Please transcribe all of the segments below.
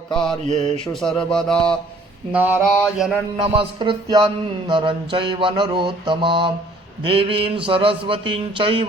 कार्येषु सर्वदा। नारायणं नमस्कृत्य नरं चैव नरोत्तमां देवीं सरस्वतीं चैव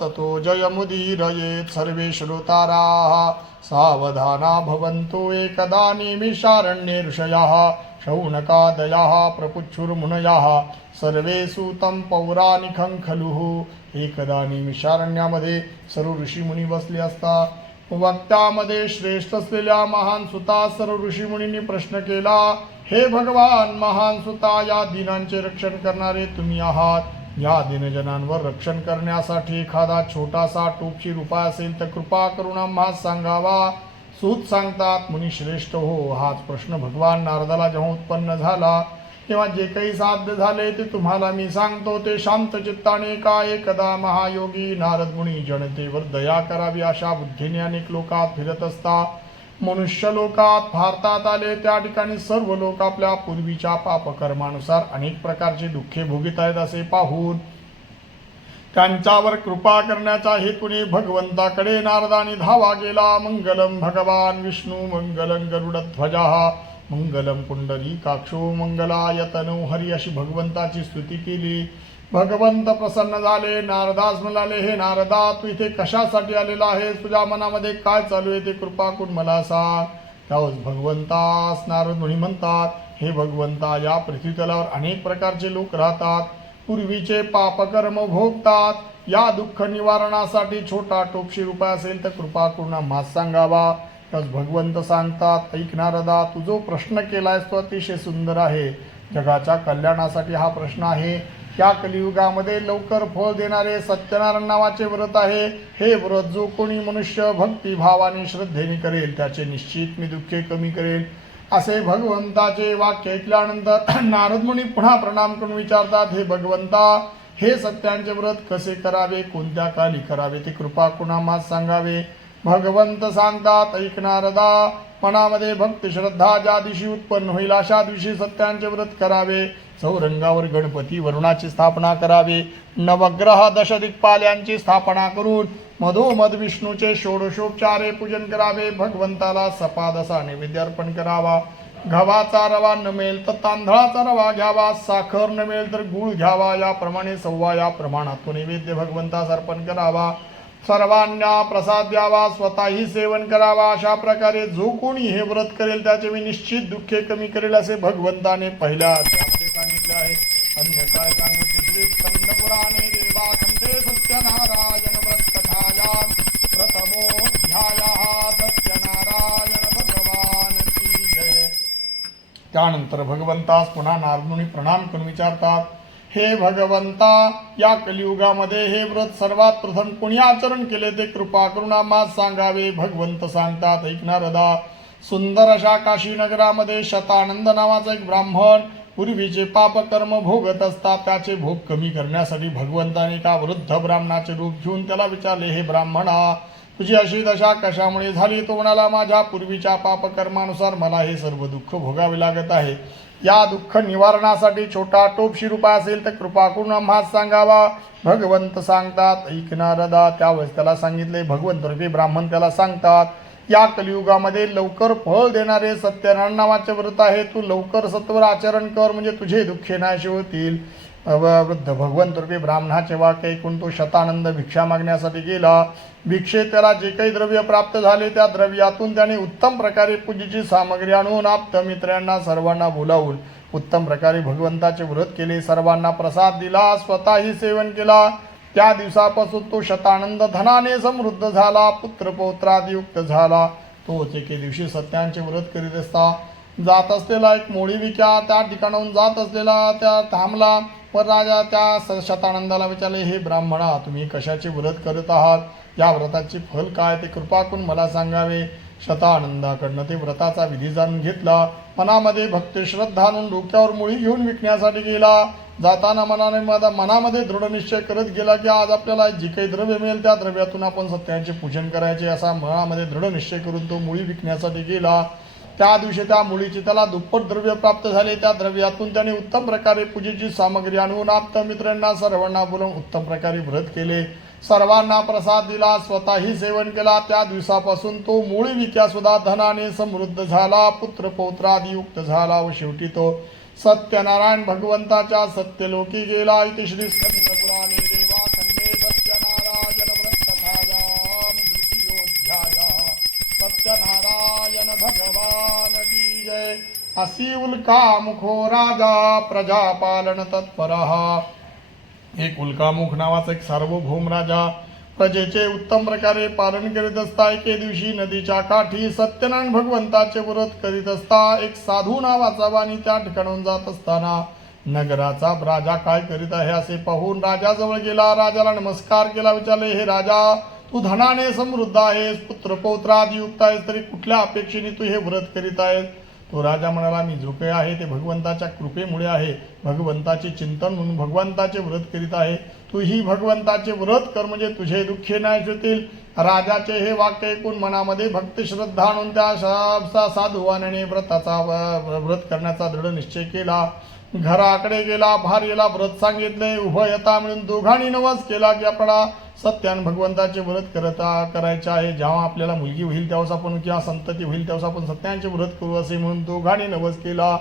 ततो जयमुदीरयेत् सर्वे श्रोताराः। सावधाना भवन्तु एकदा निमिषारण्ये ऋषयः शौनकादयः प्रपुच्छुर्मुनयः सर्वे सूतं पौराणिकं खलु। एकदा निमिषारण्यामध्ये सर्व ऋषीमुनी बसले असता वक्त्यामध्ये श्रेष्ठ असलेल्या महान सुता सर्व ऋषीमुनींनी प्रश्न केला हे भगवान महान सुता या दिनांचे रक्षण करणारे तुम्ही आहात. या दिनजनांवर रक्षण करण्यासाठी एखादा छोटासा टोपशीर उपाय असेल तर कृपा करून आम्हा सांगावा. सूत सांगतात मुनी श्रेष्ठ हो. हाच प्रश्न भगवान नारदाला जेव्हा उत्पन्न झाला तेव्हा जे काही साध्य झाले ते तुम्हाला मी सांगतो ते शांत चित्ताने का एकदा महायोगी नारद मुनी जनतेवर दया करावी अशा बुद्धीने अनेक लोकात फिरत असता. मनुष्य लोकात भारतात आले त्या ठिकाणी सर्व लोक आपल्या पूर्वीच्या पापकर्मानुसार अनेक प्रकारचे दुःखे भोगीत आहेत असे पाहून. त्यांच्यावर कृपा करण्याच्या हेतूने भगवंताकडे नारदानी धावा गेला. मंगलम भगवान विष्णू मंगलम गरुडध्वजा. मंगलम पुंडरी काक्षो मंगलाय तनोहरी अशी भगवंताची स्तुती केली. भगवंत प्रसन्न झाले. नारदास म्हणाले हे नारदा तू इथे कशासाठी आलेला आहेस? तुझ्या मनामध्ये काय चालू आहे ते कृपा करून मला सांग. त्यावेळेस भगवंतास नारद म्हणी म्हणतात हे भगवंता या पृथ्वीतलावर अनेक प्रकारचे लोक राहतात. पूर्वीचे पापकर्म भोगतात. या दुःख निवारणासाठी छोटा टोपशी उपाय असेल तर कृपा करून मास सांगावा. त्यास भगवंत सांगतात ऐकणारदा तू जो प्रश्न केलायस तो अतिशय सुंदर आहे. जगाच्या कल्याणासाठी हा प्रश्न आहे. या कलियुगामध्ये लवकर फळ देणारे सत्यनारायण नावाचे व्रत आहे. हे व्रत जो कोणी मनुष्य भक्तिभावाने श्रद्धेने करेल त्याचे निश्चित मी दुःखे कमी करेल. असे भगवंताचे वाक्य ऐकल्यानंतर नारद मुनी पुन्हा प्रणाम करून विचारतात हे भगवंता हे सत्यांचे व्रत कसे करावे? कोणत्या काली करावे? ते कृपा कुणामास सांगावे? भगवंत सांगतात ऐक नारदा मनामध्ये भक्ती श्रद्धा ज्या दिवशी उत्पन्न होईल अशा दिवशी सत्यांचे व्रत करावे. चौरंगावर गणपती वरुणाची स्थापना करावी. नवग्रह दशदिक्पाल्यांची स्थापना करून मधोमध विष्णूचे षोडशोपचारे पूजन करावे. भगवंताला सपादसा नैवेद्य अर्पण करावा. गव्हाचा रवा न मिळेल तर तांदळाचा रवा घ्यावा. साखर न मिळेल तर गुळ घ्यावा. याप्रमाणे सव्वा या प्रमाणात तो नैवेद्य भगवंतास अर्पण करावा. सर्वांना प्रसाद द्यावा स्वतःही सेवन करावा. अशा प्रकारे जो कोणी हे व्रत करेल त्याचे मी निश्चित दुःखे कमी करेल असे भगवंताने पहिल्या अध्यायामध्ये सांगितले आहे. अन्य काय सांगू? श्री स्कंद पुराणे देवाखंडे सत्यनारायण व्रत कथाया प्रथमोध्याय सत्यनारायण भगवान की जय. त्यानंतर भगवंतास पुन्हा नारदुनी प्रणाम करून विचारतात हे भगवंता या कलियुगामध्ये हे व्रत सर्वात प्रथम कोणी आचरण केले ते कृपा करुणा मास सांगावे. भगवंत सांगतात ऐकणारदा सुंदर अशा काशी नगरामध्ये शतानंद नावाचा एक ब्राह्मण पूर्वीचे पापकर्म भोगत असतात. त्याचे भोग कमी करण्यासाठी भगवंताने एका वृद्ध ब्राह्मणाचे रूप घेऊन त्याला विचारले हे ब्राह्मणा तुझी अशी दशा कशामुळे झाली? तो म्हणाला माझ्या पूर्वीच्या पापकर्मानुसार मला हे सर्व दुःख भोगावे लागत आहे. या दुःख निवारणासाठी छोटा टोपशी उपाय असेल तर कृपा करून आम्हास सांगावा. भगवंत सांगतात ऐकणारदा त्यावेळेस त्याला सांगितले भगवंत रूपी ब्राह्मण त्याला सांगतात या कलियुगामध्ये लवकर फळ देणारे सत्यनारायण नावाचे व्रत आहे. तू लवकर सत्वर आचरण कर म्हणजे तुझे दुःखे नाश होतील. वृद्ध भगवंत रूपी ब्राह्मणाचे वाक्य ऐकून तो शतानंद भिक्षा मागण्यासाठी गेला. भिक्षेत त्याला जे काही द्रव्य प्राप्त झाले त्या द्रव्यातून त्याने उत्तम प्रकारे पूजेची सामग्री आणून आप्त मित्रांना सर्वांना बोलावून उत्तम प्रकारे भगवंताचे व्रत केले. सर्वांना प्रसाद दिला स्वतःही सेवन केला. त्या दिवसापासून तो शतानंद धनाने समृद्ध झाला पुत्र पौत्रादियुक्त झाला. तोच एके दिवशी सत्यांचे व्रत करीत असता जात असलेला एक मोळी विक्या त्या ठिकाणाहून जात असलेला त्या थांबला. पर राजा त्या स- शतानंदाला विचारले हे ब्राह्मणा तुम्ही कशाचे व्रत करत आहात? या व्रताचे फल काय? ते कृपा करून मला सांगावे. शतानंदाकडनं ते व्रताचा विधी जाणून घेतला. मनामध्ये भक्ती श्रद्धा आणून डोक्यावर मुळी घेऊन विकण्यासाठी गेला. जाताना मनाने माझा मनामध्ये दृढ निश्चय करत गेला की आज आपल्याला जी काही द्रव्य मिळेल त्या द्रव्यातून आपण सत्याचे पूजन करायचे असा मनामध्ये दृढ निश्चय करून तो मुळी विकण्यासाठी गेला. त्या दिवशी त्या मुलीचे त्याला दुप्पट द्रव्य प्राप्त झाले. त्या द्रव्यातून त्याने उत्तम प्रकारे पूजेची सामग्री आणून आप्त मित्रांना सर्वांना बोलवून उत्तम प्रकारे व्रत केले. सर्वांना प्रसाद दिला स्वतःही सेवन केला. त्या दिवसापासून तो मूळ विक्या सुद्धा धनाने समृद्ध झाला. पुत्र पौत्रादियुक्त झाला व शेवटी तो सत्यनारायण भगवंताच्या सत्यलोकी गेला. इति श्री असी उल्का मुखो राजा प्रजापालन तत्परः। एक उल्कामुख नावाचा एक सार्वभौम राजा प्रजेचे उत्तम प्रकारे पालन करीत असता एके दिवशी नदीच्या काठी सत्यनारायण भगवंताचे व्रत करीत असता एक साधू नावाचा वाणी त्या ठिकाणून जात असताना नगराचा राजा काय करीत आहे असे पाहून राजाजवळ गेला राजाला नमस्कार केला विचारले हे राजा तू धनाने समृद्ध आहेस पुत्र पौत्रादी युक्त आहेस तरी कुठल्या अपेक्षेने तू हे व्रत करीत आहेस? तो राजा म्हणाला मी जो आहे ते भगवंताच्या कृपेमुळे आहे. भगवंताचे चिंतन म्हणून भगवंताचे व्रत करीत आहे. तू ही भगवंताचे व्रत कर म्हणजे तुझे दुःखे नाही होतील. राजाचे हे वाक्य ऐकून मनामध्ये भक्ती श्रद्धा आणून त्या सा- साधुवानाने व्रताचा व- व्रत करण्याचा दृढ निश्चय केला. घराकडे गेला भार्येला व्रत सांगितले उभयता मिळून दोघांनी नवस केला की आपल्याला सत्यान भगवंताचे व्रत करता करायचे आहे. जेव्हा आपल्याला मुलगी होईल तेव्हाच आपण किंवा संतती होईल तेव्हा आपण सत्यांचे व्रत करू असे म्हणून दोघांनी नवस केला.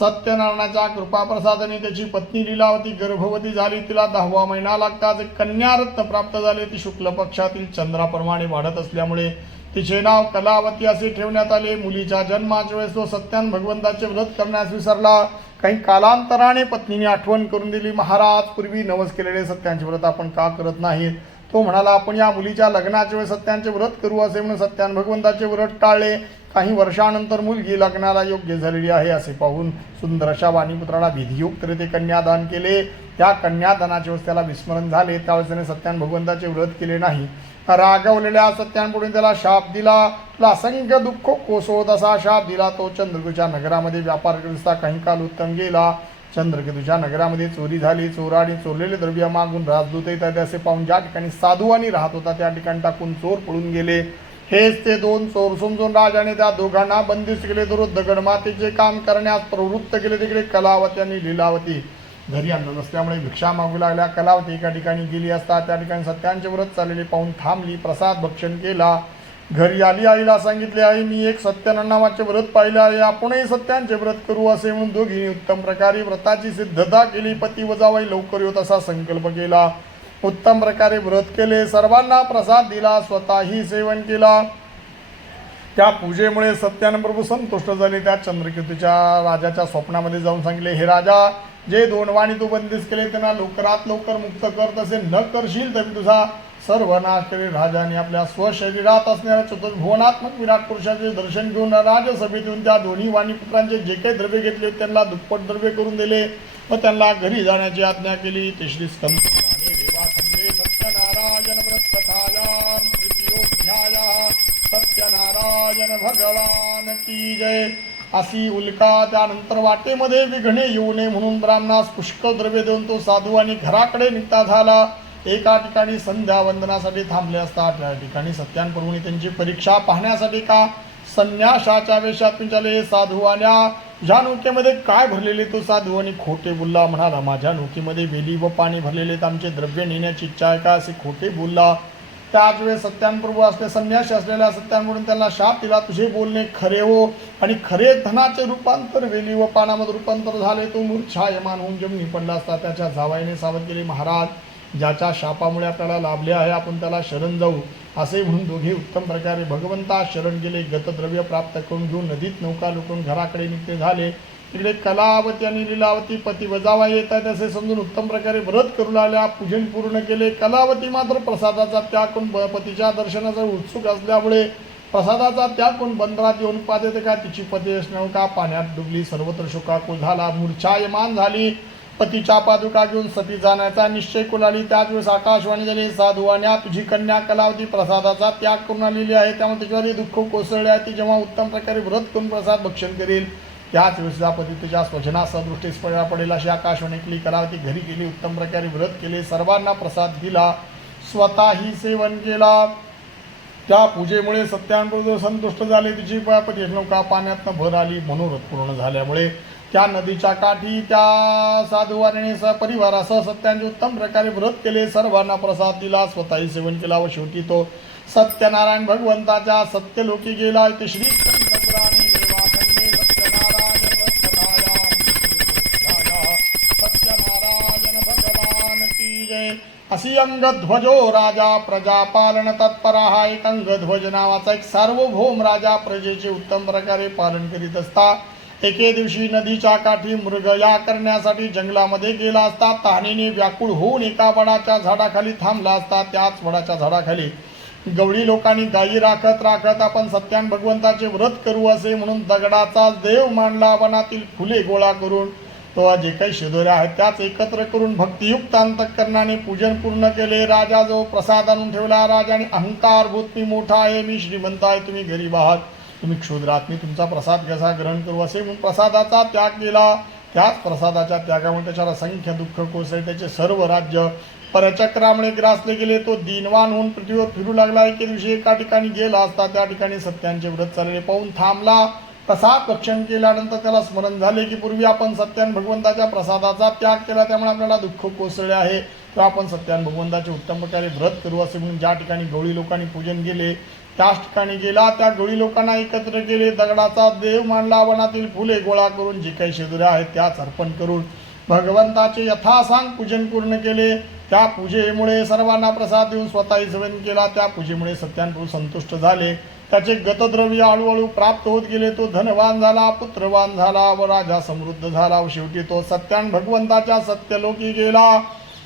सत्यनारायणाच्या कृपाप्रसादाने त्याची पत्नी लिलावती गर्भवती झाली. तिला दहावा महिना लागताच एक कन्यारत्न प्राप्त झाले. ती शुक्ल पक्षातील चंद्राप्रमाणे वाढत असल्यामुळे तिचे नाव कलावती असे ठेवण्यात आले. मुलीच्या जन्माच्या वेळेस तो सत्यान भगवंताचे व्रत करण्यास विसरला. काही कालांतराने पत्नीने आठवण करून दिली महाराज पूर्वी नवस केलेले सत्यांचे व्रत आपण का करत नाहीत? तो म्हणाला आपण या मुलीच्या लग्नाच्या वेळेस सत्यांचे व्रत करू असे म्हणून सत्यान भगवंताचे व्रत टाळले. काही वर्षानंतर मुलगी लग्नाला योग्य झालेली आहे असे पाहून सुंदर अशा वाणीपुत्राला विधियुक्तरीते कन्यादान केले. त्या कन्यादानाच्या वेळेस त्याला विस्मरण झाले. त्यावेळेस त्याने सत्यान भगवंताचे व्रत केले नाही. रागवलेल्या सत्यांपुढे त्याला शाप दिला. तुला असंख्य दुःख कोसळत असा शाप दिला. तो चंद्रगुच्या नगरामध्ये व्यापार करीत असता काही काल उत्तम गेला. चंद्रकेतूच्या नगरामध्ये चोरी झाली. चोराने चोरलेले द्रव्य मागून राजदूत येतात असे पाहून ज्या ठिकाणी साधुवानी राहत होता त्या ठिकाणी टाकून चोर पळून गेले. हेच ते दोन चोर समजून राजाने त्या दोघांना बंदिस्त केले दररोज गणमातेचे काम करण्यास प्रवृत्त केले तिकडे कलावती आणि लीलावती. घरी अन्न नसल्यामुळे भिक्षा मागू लागल्या. कलावती एका ठिकाणी गेली असता त्या ठिकाणी सत्यांचे व्रत चाललेले पाहून थांबली. प्रसाद भक्षण केला. घरी आली आईला सांगितले आई मी एक सत्यनारायण व्रत पाहिले आहे. आपणही सत्यांचे व्रत करू असे म्हणून दोघींनी उत्तम प्रकारे व्रताची सिद्धता केली. पती वजावाई लवकर येऊ तसा संकल्प केला. उत्तम प्रकारे व्रत केले सर्वांना प्रसाद दिला स्वतःही सेवन केला. त्या पूजेमुळे सत्यानंद प्रभू संतुष्ट झाले. त्या चंद्रकेतूच्या राजाच्या स्वप्नामध्ये जाऊन सांगितले हे राजा जे दोन वाणी तू बंदिस्त केले त्यांना लवकरात लवकर मुक्त कर. तसे न करशील तर मी तुझा सर्वनाश करेल. राजाने आपल्या स्वशरीरात असणाऱ्या चतुर्भुवनात्मक विराट पुरुषाचे दर्शन घेऊन राजसभेत येऊन त्या दोन्ही वाणीपुत्रांचे जे काही द्रव्य घेतले त्यांना दुप्पट द्रव्य करून दिले व त्यांना घरी जाण्याची आज्ञा केली. ते श्री स्कंद पुराणे रेवाखंडे सत्यनारायण सत्यनारायण भगवान की जय। अशी उल्का त्यानंतर वाटेमध्ये विघ्ने येऊ नये म्हणून ब्राह्मणास पुष्कळ द्रव्य देऊन तो साधू आणि घराकडे निघता झाला. एका ठिकाणी संध्या वंदनासाठी थांबले असता त्या ठिकाणी सत्यानप्रभूंनी त्यांची परीक्षा पाहण्यासाठी का? संन्यासाच्या वेशात विचारले साधू आल्या तुझ्या नौकेमध्ये काय भरलेले तो साधू आणि खोटे बोलला म्हणाला माझ्या नौकेमध्ये वेली व पाणी भरलेले तर आमचे द्रव्य नेण्याची इच्छा आहे का? असे खोटे बोलला. त्याच वेळेस सत्यांप्रभू असले संन्यासी असलेल्या सत्यांकडून त्यांना शाप दिला तुझे बोलणे खरे हो आणि खरे धनाचे रूपांतर वेली व पानामध्ये रूपांतर झाले तो मूर्छायमान होऊन जमिनी पडला असता त्याच्या जावाईने सावध केले महाराज. ज्याच्या शापामुळे आपल्याला लाभले आहे आपण त्याला शरण जाऊ. असे म्हणून दोघे उत्तम प्रकारे भगवंता शरण गेले गतद्रव्य प्राप्त करून घेऊन नदीत नौका लुटून घराकडे निघते झाले. तिकडे कलावती आणि लीलावती पती वजावा येतात असे समजून उत्तम प्रकारे व्रत करू लागल्या पूजन पूर्ण केले. कलावती मात्र प्रसादाचा त्याग करून ब- पतीच्या दर्शनाचा उत्सुक असल्यामुळे प्रसादाचा त्याग करून बंदरात येऊन पाहते का? तिची पती नौका पाण्यात डुबली सर्वत्र शोकाकुल झाला मूर्छायमान झाली. पतीच्या पादुका घेऊन सती जाण्याचा निश्चय कुलाली त्याच वेळेस आकाशवाणी झाली साधू आणि तुझी कन्या कलावती प्रसादाचा त्याग करून आलेली आहे. त्यामुळे तिच्यावर दुःख कोसळले आहे. ती जेव्हा उत्तम प्रकारे व्रत करून प्रसाद भक्षण करेल त्याच वेळेस पती तिच्या स्वजनासह दृष्टीस पडला पडेल अशी आकाशवाणी केली. कलावती घरी गेली उत्तम प्रकारे व्रत केले सर्वांना प्रसाद दिला स्वतःही सेवन केला. त्या पूजेमुळे सत्यानप्रभू संतुष्ट झाले तिची पती नौका पाण्यातनं भर आली मनोरथ पूर्ण झाल्यामुळे त्या नदीच्या काठी त्या साधू परिवारासह सत्याचे उत्तम प्रकारे व्रत केले. सर्वांना प्रसाद दिला स्वतःही सेवन केला व शेवटी तो सत्यनारायण भगवंताच्या सत्यलोकी गेला. ते श्री स्कंद पुराणे सत्यनारायण सत्यनारायण भगवान अशी अंगध्वजो राजा प्रजा पालन तत्परा. हा एक अंगध्वज नावाचा एक सार्वभौम राजा प्रजेचे उत्तम प्रकारे पालन करीत असता. एके दिवशी नदीच्या काठी मृग या करण्यासाठी जंगलामध्ये गेला असता तहानेने व्याकुळ होऊन एका वडाच्या झाडाखाली थांबला असता त्याच वडाच्या झाडाखाली. गवळी लोकांनी गायी राखत राखत आपण सत्यान भगवंताचे व्रत करू असे म्हणून दगडाचा देव मांडला वनातील फुले गोळा करून. तो जे काही शिदोऱ्या आहेत त्याच एकत्र करून भक्तियुक्त अंतकरणाने पूजन पूर्ण केले. राजा जो प्रसाद आणून ठेवला राजाने अहंकार भूत मी मोठा आहे मी श्रीमंत आहे तुम्ही गरीब आहात. तुम्ही क्षुद्रातनी तुमचा प्रसाद कसा ग्रहण करू? असे म्हणून प्रसादाचा त्याग केला. त्याच प्रसादाच्या त्यागामुळे त्याच्यावर असंख्य दुःख कोसळे त्याचे सर्व राज्य परचक्रामुळे ग्रासले गेले. तो दिनवान होऊन पृथ्वीवर फिरू लागला. एके दिवशी एका ठिकाणी गेला असता त्या ठिकाणी सत्यांचे व्रत चालले. पाहून थांबला. प्रसाद रक्षण केल्यानंतर त्याला स्मरण झाले की पूर्वी आपण सत्यान भगवंताच्या प्रसादाचा त्याग केला. त्यामुळे आपल्याला दुःख कोसळले आहे. तेव्हा आपण सत्यान भगवंताचे उत्तम प्रकारे व्रत करू असे म्हणून ज्या ठिकाणी गवळी लोकांनी पूजन केले त्याच ठिकाणी गेला त्या गोळी लोकांना एकत्र केले दगडाचा देव मांडला वनातील फुले गोळा करून जी काही शेजुऱ्या आहेत त्याच अर्पण करून भगवंताचे यथासांग पूजन पूर्ण केले. त्या पूजेमुळे सर्वांना प्रसाद देऊन स्वतःही सेवन केला. त्या पूजेमुळे सत्यानप्रभू संतुष्ट झाले. त्याचे गतद्रव्य हळूहळू प्राप्त होत गेले. तो धनवान झाला पुत्रवान झाला व राजा समृद्ध झाला. व शेवटी तो सत्यान भगवंताच्या सत्यलोकी गेला.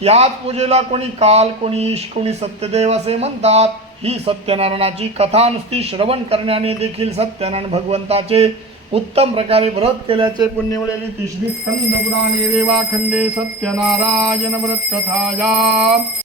याच पूजेला कोणी काल कोणी ईश कोणी सत्यदेव असे म्हणतात. ही सत्यनारायणाची कथा नुसती श्रवण करण्याने देखील सत्यनारायण भगवंताचे उत्तम प्रकारे व्रत केल्याचे पुण्य मिळेली तिसरी स्कंद पुराणे देवाखंडे सत्यनारायण व्रत कथाया